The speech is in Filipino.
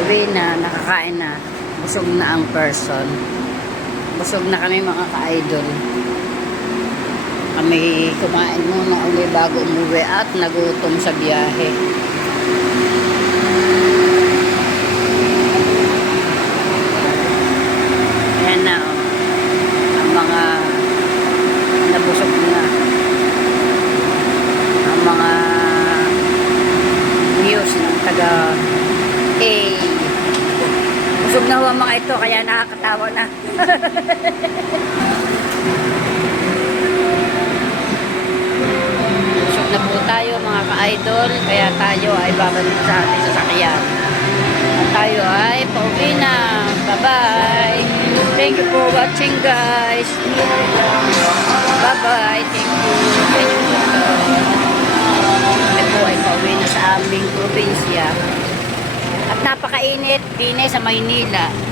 Pauwi na, nakakain na. Busog na ang person. Busog na kami mga ka-idol. Kami kumain muna uli bago umuwi at nagutom sa biyahe. Ayan na oh. Ang mga nabusog na. Ang mga news ng taga busog na ang mga ito kaya nakakatawa na. Busog na po tayo mga ka-idol kaya tayo ay babalik sa ating sasakyan at tayo ay pauwi na. Bye bye, thank you for watching guys. Bye bye, thank you. Kami po ay pauwi na sa aming probinsya. At napakainit din sa Maynila.